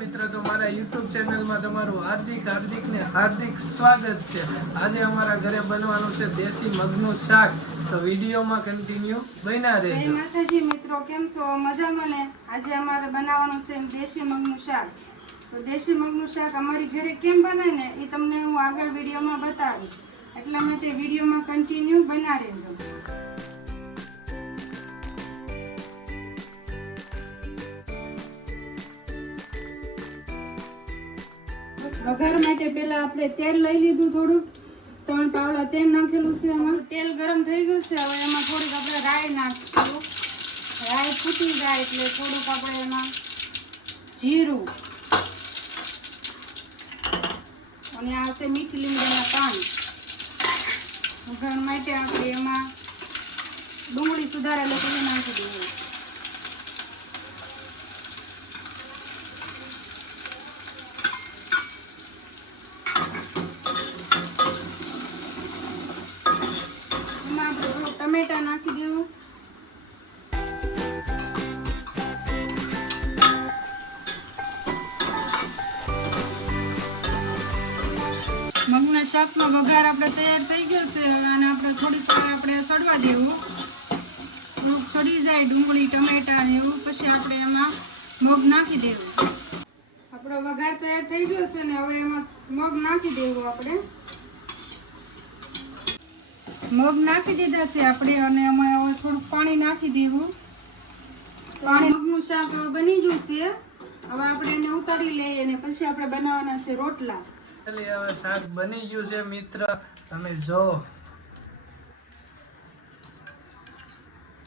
મિત્રો, તો મારા YouTube ચેનલમાં તમારું હાર્દિક સ્વાગત છે। આજે અમારા ઘરે બનવાનું છે દેશી મગનું શાક, તો વિડીયોમાં કન્ટિન્યુ બન્યા રહેજો। જય માતાજી મિત્રો, કેમ છો? મજામાં ને? આજે અમારે બનાવવાનું છે દેશી મગનું શાક। તો દેશી મગનું શાક અમારી ઘરે કેમ બને ને એ તમને હું આગળ વિડીયોમાં બતાવીશ, એટલા માટે વિડીયોમાં કન્ટિન્યુ બન્યા રહેજો। વઘાર માટે પહેલા આપણે તેલ લઈ લીધું, થોડું 3 પાવડા તેલ નાખેલું છે એમાં। તેલ ગરમ થઈ ગયું છે, હવે એમાં થોડીક આપણે રાઈ નાખીશું। રાઈ ફૂટી જાય એટલે થોડુંક આપણે એમાં જીરું અને આ છે મીઠી લીમડાના પાન। વઘાર માટે આપણે એમાં ડુંગળી સુધારેલી નાખી દઈએ। ટમેટા નાખી દેવું। મગના શાકનો વઘાર આપણે તૈયાર થઈ ગયો છે, અને આપણે થોડીક વાર આપણે સડવા દેવું। થોડુંક સડી જાય ડુંગળી ટમેટા ને એવું, પછી આપણે એમાં મગ નાખી દેવું। આપણો વઘાર તૈયાર થઈ ગયો છે ને હવે એમાં મગ નાખી દેવું આપણે। મગ નાખી દીધા છે આપણે, અને એમાં હવે થોડુંક પાણી નાખી દેવું। મગનું શાક બની ગયું છે, હવે આપણે એને ઉતારી લઈએ અને પછી આપણે બનાવવાના છે રોટલા। હવે શાક બની ગયું છે મિત્ર, તમે જો।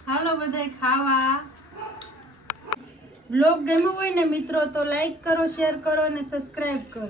હાલો બધાય ખાવા। બ્લોગ ગમ્યો હોય ને મિત્રો તો લાઈક કરો, શેર કરો અને સબસ્ક્રાઇબ કરો।